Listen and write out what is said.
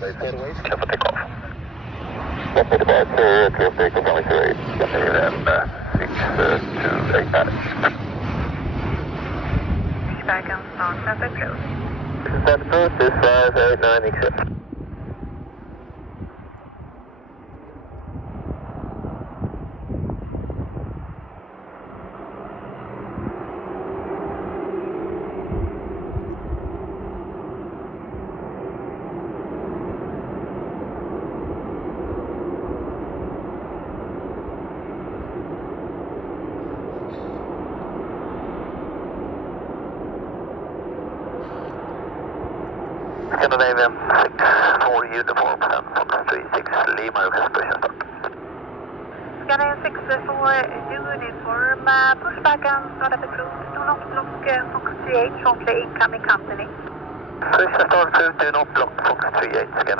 Careful takeoff. Stop at about 2 take off on 08. And 628 manage. Back on start approach. Start approach is 589 exit. Scandinavian 6-4 uniform and Fox 36 Lima request push and start. Scandinavian 6-4 uniform, push back and start up approach. Do not block Fox 38, shortly incoming company. Push and start approved, do not block Fox 38.